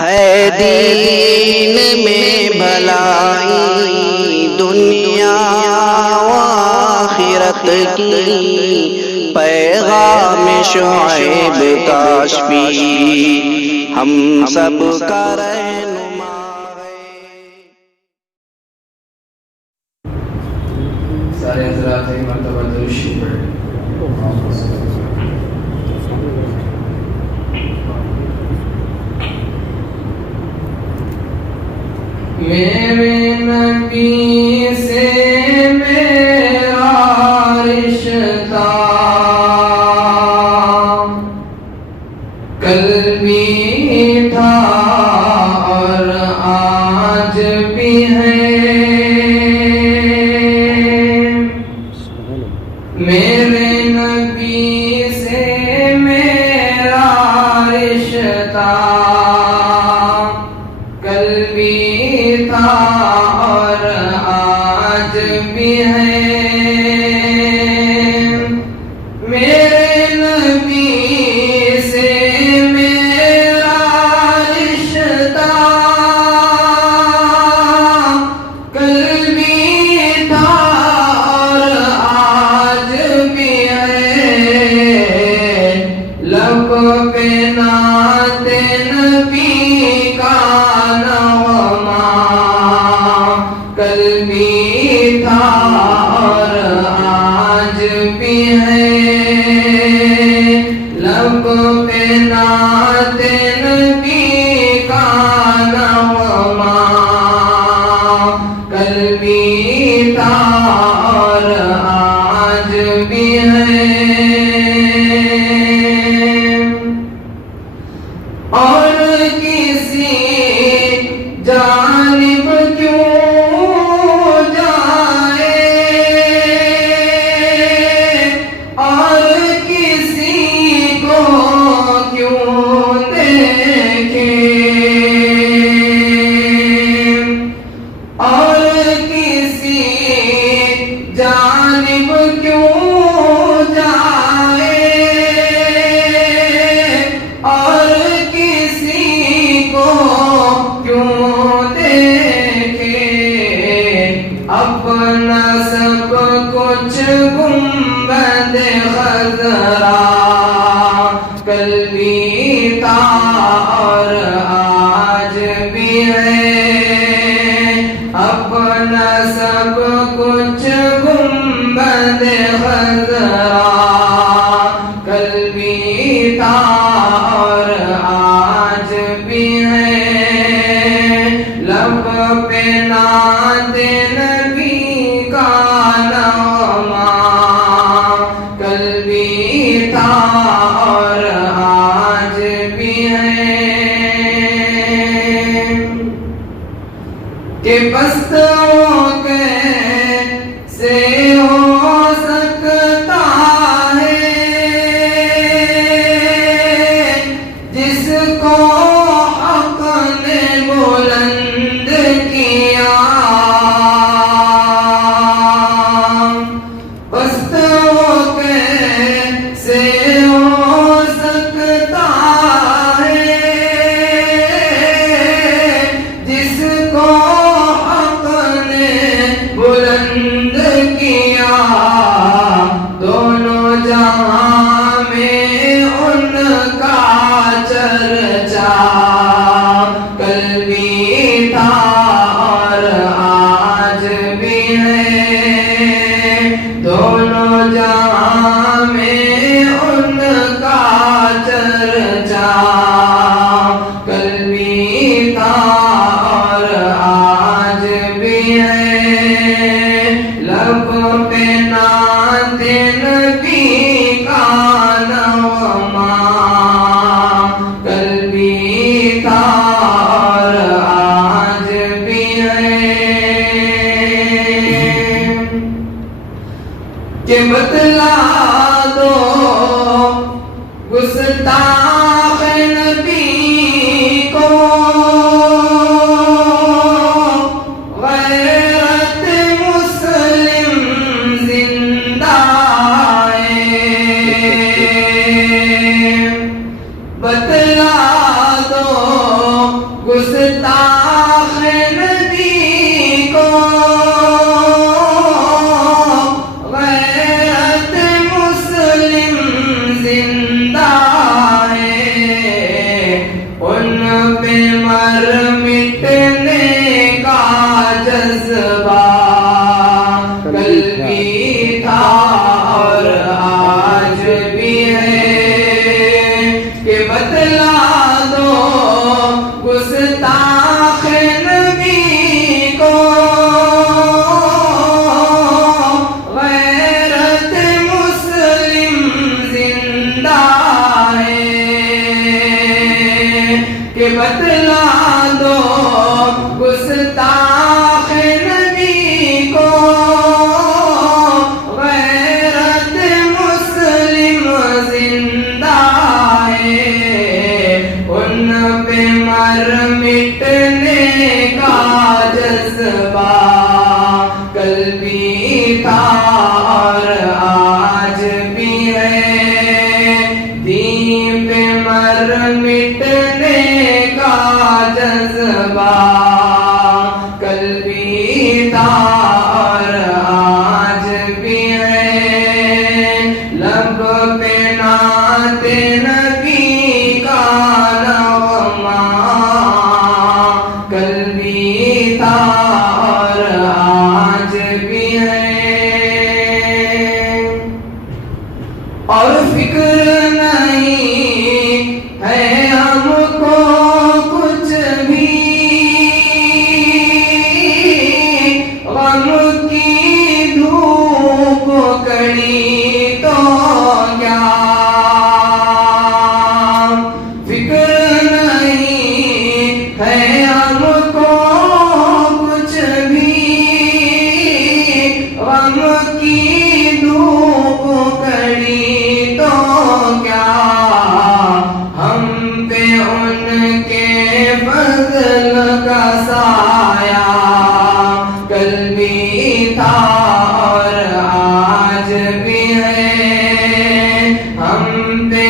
ہے دین میں بھلائی دنیا و آخرت کی، پیغام شعیب کاشفی ہم سب کا رہنما ہے۔ سارے حضرات ایک مرتبہ درود شریف پڑھیں۔ میرے نبی سے میرا رشتہ کل بھی تھا اور آج بھی ہے، میرے نبی سے میرا رشتہ کل بھی تھا اور آج بھی ہے، میرے نبی سے میرا رشتہ کل بھی تھا اور آج بھی ہے، لب پہ نعت نبی کا کل بھی تھا اور آج بھی ہے، لب پہ نعت نبی کا نغمہ کل بھی تھا اور آج بھی ہے، اور کسی جانب کیوں جائے اور کسی کو کیوں دیکھے، اور کسی جانب کیوں جائے اور کسی کو کیوں دیکھے، اپنا سب کچھ گنبد خضرا کل بھی تھا اور آج بھی ہے، اپنا سب کچھ گنبد خضرا کل بھی تھا اور آج بھی ہے، لب پہ نعت نبی کا نغمہ کل بھی تھا اور آج بھی ہے، کہ پستوں کے سے ہو سکتا ہے جس کو حق نے بلند کیا، پستوں کے سے ہو سکتا ہے جس کو حق نے بلند کیا، دونوں جہاں میں ان کا چرچا کل بھی تھا اور آج بھی ہے، دونوں جہاں میں ان کا چرچا کل بھی تھا اور آج بھی ہے، لب پہ نعت نبی کا نغمہ کل بھی تھا اور آج بھی ہے، کہ بتلا دو گستاخ نبی کو غیرت مسلم زندہ ہے، بتلا دو گستاخ نبی کو غیرت مسلم زندہ ہے، ان پہ مر مٹنے کا جذبہ کل بھی تھا اور آج بھی ہے، کہ بتلا دو گستاخ نبی کو غیرت مسلم زندہ ہے، کہ بتلا دو گستاخ نبی کو غیرت مسلم زندہ ہے، ان پہ مر مٹنے کا جذبہ کل بھی تھا اور آج بھی ہے، دین پہ مر مٹنے کا جذبہ کل بھی تھا اور آج بھی ہے، لب پہ نعت نبی کا نغمہ کل بھی تھا اور آج بھی ہے، اور فکر نہیں ہے ہم کو کچھ بھی، غم کی دھوپ کڑی تو کیا، فکر نہیں ہے ہم کو کچھ بھی، غم کی دھوپ کڑی تو کیا، ہم پہ ان کے فضل کا سایہ کل بھی تھا اور آج بھی ہے، ہم پہ